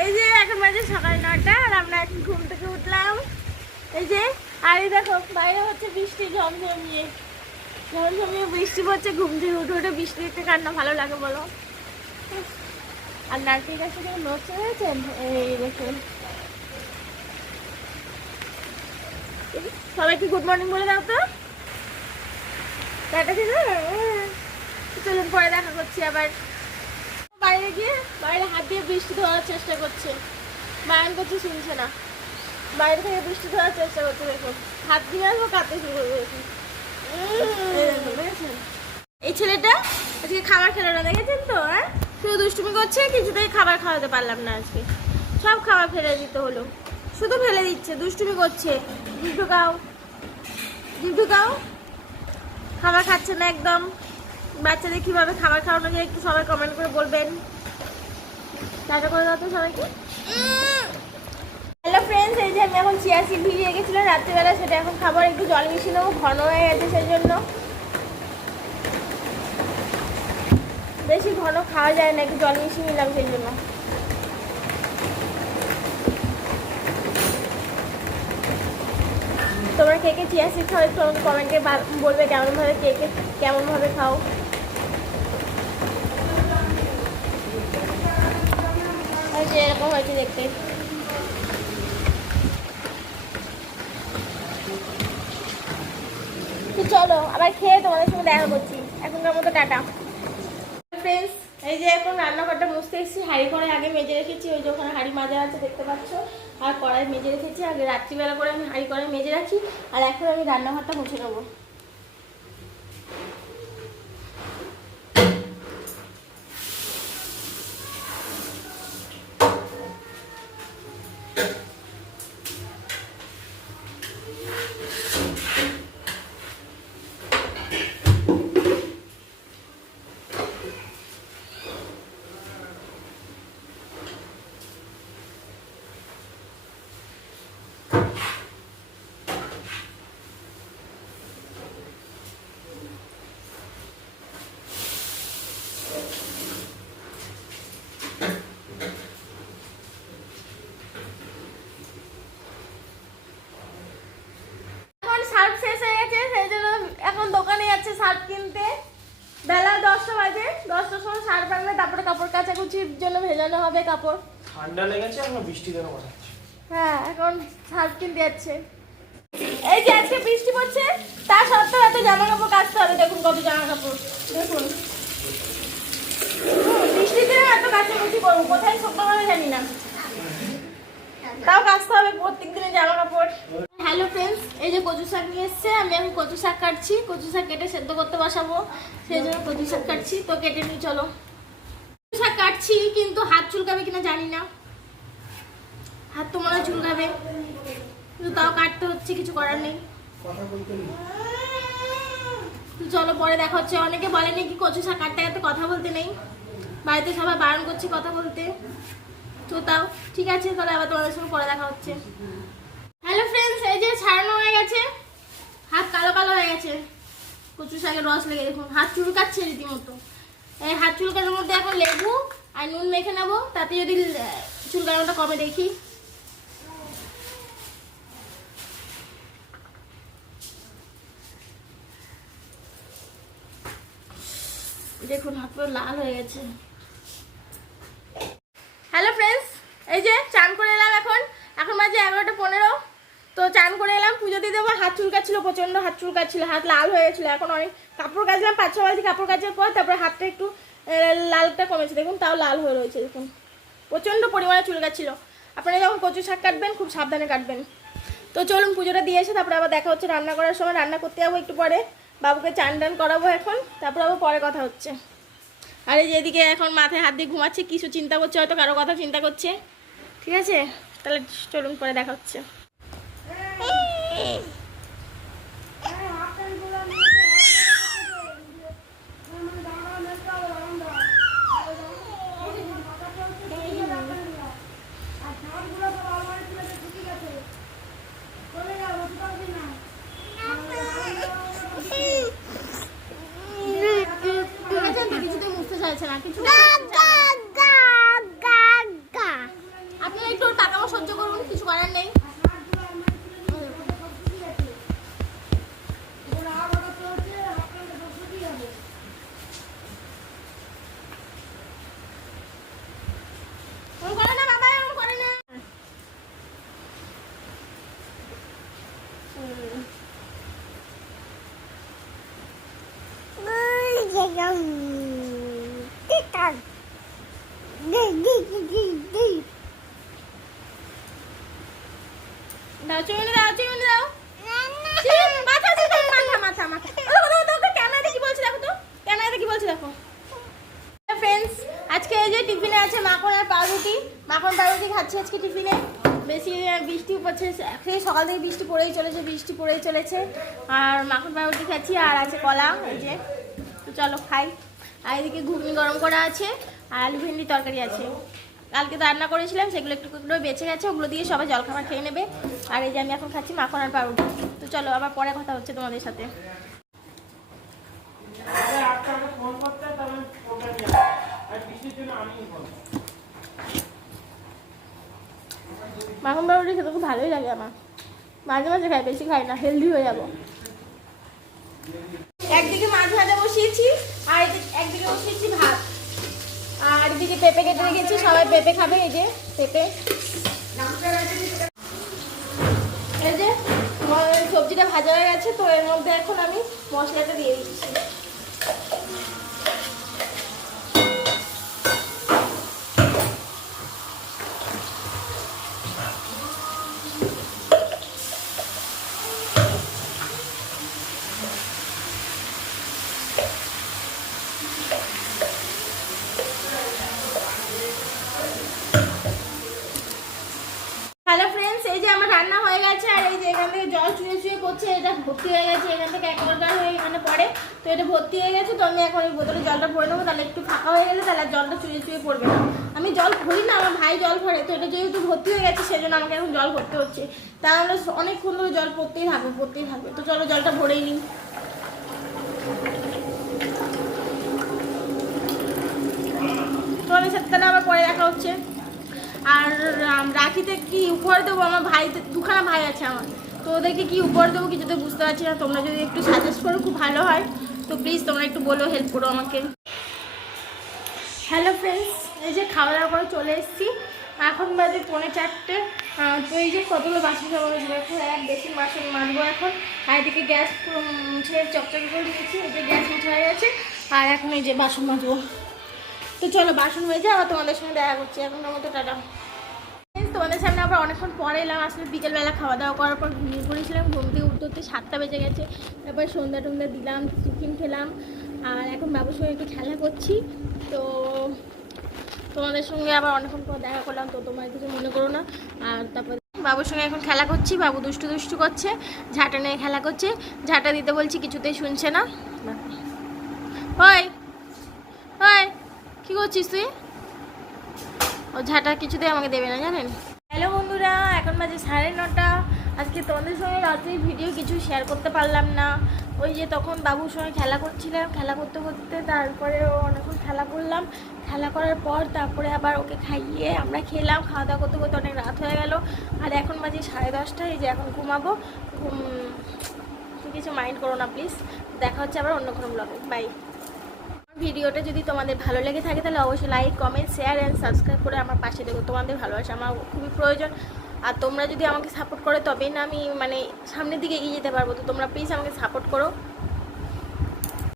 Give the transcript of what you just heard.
এই যে এখন বাজে সকাল 9টা আর আমরা এখন ঘুম থেকে উঠলাম। এই যে আর এই দেখো বাইরে হচ্ছে বৃষ্টি ঝমঝমিয়ে ঝমঝমিয়ে বৃষ্টি পড়ছে। ঘুম থেকে উঠে উঠে বৃষ্টি দেখতে কার না ভালো লাগে বলো। আর নারকেল গাছে কেউ নড়ছে হয়েছেন এই দেখুন। সবাইকে গুড মর্নিং বলে দাও তো। টাটা ছিল। চলুন পরে দেখা করছি আবার। বাইরে গিয়ে বাইরে হাত দিয়ে বৃষ্টি ধোয়ার চেষ্টা করছে, বায়ন করছে শুনছে না। বাইরে থেকে বৃষ্টি ধোয়ার চেষ্টা করছে, দেখুন হাত দিয়ে আসবো কাঁদতে শুরু করবে। দেখুন এই ছেলেটা আজকে খাবার খেলো না, দেখেছেন তো? হ্যাঁ, শুধু দুষ্টুমি করছে, কিছুতেই খাবার খাওয়াতে পারলাম না আজকে। সব খাবার ফেলে দিতে হলো, শুধু ফেলে দিচ্ছে, দুষ্টুমি করছে। জিভ ঢুকাও, জিভ ঢুকাও। খাবার খাচ্ছে না একদম। বাচ্চাদের কীভাবে খাবার খাওয়ানো যায় একটু সবাই কমেন্ট করে বলবেন। টাটা করে দাও তো সবাইকে। হ্যালো ফ্রেন্ডস, এই যে আমি এখন চিয়া সিড ভিজিয়ে গেছিলাম রাত্রিবেলা, সেটা এখন খাবার একটু জল মিশিয়ে নেবো, ঘন হয়ে গেছে সেই জন্য। বেশি ঘন খাওয়া যায় না, একটু জল মিশিয়ে নিলাম সেই জন্য। তোমরা কে কে চিয়া সিড খাও একটু আমাকে কমেন্টে বলবে কেমনভাবে, কে কে কেমনভাবে খাও। যে এরকম হয়েছে দেখতে। তো চলো আবার খেয়ে তোমাদের সঙ্গে দেখা করছি। এখনকার মতো টাটা ফ্রেন্ডস। এই যে এখন রান্নাঘরটা মুছতে এসেছি, হাঁড়ি করে আগে মেজে রেখেছি, ওই যে ওখানে হাঁড়ি মাজা আছে দেখতে পাচ্ছ, আর কড়াই মেজে রেখেছি। আগে রাত্রিবেলা করে আমি হাঁড়ি করে মেজে রাখি, আর এখন আমি রান্নাঘরটা মুছে নেবো। সার্ফ শেষ হয়ে গেছে, সেই জন্য এখন দোকানে যাচ্ছে সার্ফ কিনতে। বেলা 10টা বাজে, 10টার সময় সার্ফ আনলে তারপরে কাপড় কাচাকুচির জন্য ভেজানো হবে কাপড়। ঠান্ডা লেগেছে, এখন বৃষ্টি যেন বাড়াচ্ছে। হ্যাঁ, এখন সার্ফ কিনতে যাচ্ছে। এই যে আজকে বৃষ্টি পড়ছে, তা সত্ত্বেও এত জামা কাপড় কাচতে হবে। দেখুন কত জামা কাপড়, দেখুন বৃষ্টিতে এত কাচাকুচি করবো, কোথায় শুকনো হবে জানি না, তাও কাচতে হবে প্রত্যেক দিনের জামা কাপড়। হ্যালো ফ্রেন্ডস, এই যে কচু শাক নিয়ে এসছে, আমি এখন কচু শাক কাটছি। কচু শাক কেটে সেদ্ধ করতে বসাবো, সেই জন্য কচু শাক কাটছি। তো কেটে নিই চলো। কচু শাক কাটছি, কিন্তু হাত চুলকাবে কিনা জানি না। হাত তো মনে হয় চুলকাবে, কিন্তু তাও কাটতে হচ্ছে, কিছু করার নেই। তো চলো পরে দেখা হচ্ছে। অনেকে বলে নাকি কচু শাক কাটতে কাটতে কথা বলতে নেই, বাড়িতে সবাই বারণ করছে কথা বলতে। তো তাও ঠিক আছে, তাহলে আবার তোমাদের সঙ্গে পরে দেখা হচ্ছে। হ্যালো ফ্রেন্ডস, এই যে ছাড়ানো হয়ে গেছে, হাত কালো কালো হয়ে গেছে, কচু শাকের রস লেগে দেখুন হাত চুলকাচ্ছে রীতিমতো। এই হাত চুলকানোর মধ্যে এখন লেবু আর নুন মেখে নেবো, তাতে যদি চুলকানোটা কমে দেখি। দেখুন হাত পুরো লাল হয়ে গেছে। হ্যালো ফ্রেন্ডস, এই যে চান করে এলাম, এখন বাজে 11:15। তো চান করে এলাম, পুজো দিয়ে দেবো। হাত চুলকাচ্ছিল, প্রচণ্ড হাত চুলকাচ্ছিল, হাত লাল হয়ে গেছিলো। এখন অনেক কাপড় কাচলাম, 5-6 বালতি কাপড় কাচার পর তারপরে হাতটা একটু লালটা কমেছে, দেখুন তাও লাল হয়ে রয়েছে। দেখুন প্রচণ্ড পরিমাণে চুলকাচ্ছিল। আপনারা যখন কচু শাক কাটবেন খুব সাবধানে কাটবেন। তো চলুন পুজোটা দিয়ে এসে তারপরে আবার দেখা হচ্ছে। রান্না করার সময় রান্না করতে যাবো একটু পরে, বাবুকে চান টান করাবো এখন, তারপরে আবার পরে কথা হচ্ছে। আর এই যে এদিকে এখন মাথায় হাত দিয়ে ঘুমাচ্ছে, কিছু চিন্তা করছে, হয়তো কারো কথা চিন্তা করছে। ঠিক আছে, তাহলে চলুন পরে দেখা হচ্ছে। কিছুতে মুছতে চাইছে না, কিছু দাও চিমনি দাও চিমনি দাও মাথা মাথা মাথা মাথা ক্যামেরাতে কি বলছি দেখো তো ক্যামেরাতে কি বলছি দেখো ফ্রেন্ডস আজকে এই যে টিফিনে আছে মাখন আর পাউরুটি মাখন পাউরুটি খাচ্ছি আজকে টিফিনে বেশি বৃষ্টি পড়ছে সেই সকাল থেকে বৃষ্টি পড়েই চলেছে আর মাখন পাউরুটি খাচ্ছি আর আছে কলা এই যে তো চলো খাই আর এদিকে ঘুগনি গরম করা আছে আর আলু ভেন্ডি তরকারি আছে কালকে তো রান্না করেছিলাম সেগুলো একটু একটু বেঁচে গেছে ওগুলো দিয়ে সবাই জলখাবার খেয়ে নেবে আর এই যে আমি এখন খাচ্ছি মাখন আর পাউরুটি তো চলো আবার পরে কথা হচ্ছে তোমাদের সাথে ফোন করতে তবে ফোনটা নিয়ে আর বৃষ্টির জন্য আমি ফোন মাখন পাউরুটি খেতে খুব ভালোই লাগে আমার মাঝে মাঝে খাই বেশি খাই না হেলদি হয়ে যাবো একদিকে মাছ ভাজা বসিয়েছি আর একদিকে বসিয়েছি ভাত আর এদিকে পেঁপে কেটে রেখেছি সবাই পেঁপে খাবে এই যে পেঁপে এই যে সবজিটা ভাজা হয়ে গেছে তো এর মধ্যে এখন আমি মশলাটা দিয়ে দিচ্ছি হ্যালো ফ্রেন্ডস এই যে আমার রান্না হয়ে গেছে আর এই যে এখান থেকে জল চুয়ে পড়ছে এটা ভর্তি হয়ে গেছে এখান থেকে একবার হয়ে এখানে পড়ে তো এটা ভর্তি হয়ে গেছে তো আমি এখন এই বোতলে জলটা ভরে নেবো তাহলে একটু ফাঁকা হয়ে গেলে তাহলে জলটা চুয়ে পড়বে না আমি জল ভরি না আমার ভাই জল ভরে তো এটা যেহেতু ভর্তি হয়ে গেছে সেজন্য আমাকে এখন জল ভরতে হচ্ছে তাহলে অনেকক্ষণ ধরে জল পড়তেই থাকবে তো চলো জলটা ভরেই নিই তোমাদের সাথে তাহলে আবার পরে দেখা হচ্ছে আর রাখিতে কি উপহার দেবো আমার ভাই দুখানা ভাই আছে আমার তো ওদেরকে কি উপহার দেবো কিছু তো বুঝতে পারছি না তোমরা যদি একটু সাজেস্ট করো খুব ভালো হয় তো প্লিজ তোমরা একটু বলো হেল্প করো আমাকে হ্যালো ফ্রেন্ডস এই যে খাওয়া দাওয়া করে চলে এসেছি এখন বাজে 3:45 তো এই যে কতগুলো বাসন খাওয়া হয়েছিল এখন এক বেশি বাসন মাজবো এখন আর এদিকে গ্যাস ছেড়ে চকচকে করে দিয়েছি এই যে গ্যাস মুছে হয়ে গেছে আর এখন এই যে বাসন মাজবো তো চলো বাসন হয়ে যায় আবার তোমাদের সঙ্গে দেখা করছি এখনের মতো টাটা তোমাদের সামনে আবার অনেকক্ষণ পরে এলাম আসলে বিকেলবেলা খাওয়া দাওয়া করার পর ঘুমিয়ে পড়েছিলাম ঘুম থেকে উঠতে 7টা বেজে গেছে তারপর সন্ধ্যা টন্ধ্যা দিলাম টিফিন খেলাম আর এখন বাবুর সঙ্গে একটু খেলা করছি তো তোমাদের সঙ্গে আবার অনেকক্ষণ পর দেখা করলাম তো তোমার কিছু মনে করো না আর তারপর বাবুর সঙ্গে এখন খেলা করছি বাবু দুষ্টু করছে ঝাঁটা নিয়ে খেলা করছে ঝাঁটা দিতে বলছি কিছুতেই শুনছে না হয় হয় কী করছিস তুই ও ঝাঁটা কিছুতেই আমাকে দেবে না জানেন হ্যালো বন্ধুরা এখন বাজে 9:30 আজকে তোমাদের সঙ্গে রাত্রি ভিডিও কিছু শেয়ার করতে পারলাম না ওই যে তখন বাবুর সঙ্গে খেলা করছিলাম খেলা করতে করতে তারপরে অনেকক্ষণ খেলা করলাম খেলা করার পর তারপরে আবার ওকে খাইয়ে আমরা খেলাম খাওয়া দাওয়া করতে করতে অনেক রাত হয়ে গেল আর এখন বাজে 10:30 এই যে এখন ঘুমাবো কিছু মাইন্ড করো না প্লিজ দেখা হচ্ছে আবার অন্য কোনো ব্লগে বাই ভিডিওটা যদি তোমাদের ভালো লেগে থাকে তাহলে অবশ্যই like comment share and subscribe করে আমার পাশে দেখো তোমাদের ভালোবাসা আমার খুবই প্রয়োজন আর তোমরা যদি আমাকে সাপোর্ট করো তবেই না আমি মানে সামনের দিকে এগিয়ে যেতে পারবো তো তোমরা প্লিজ আমাকে সাপোর্ট করো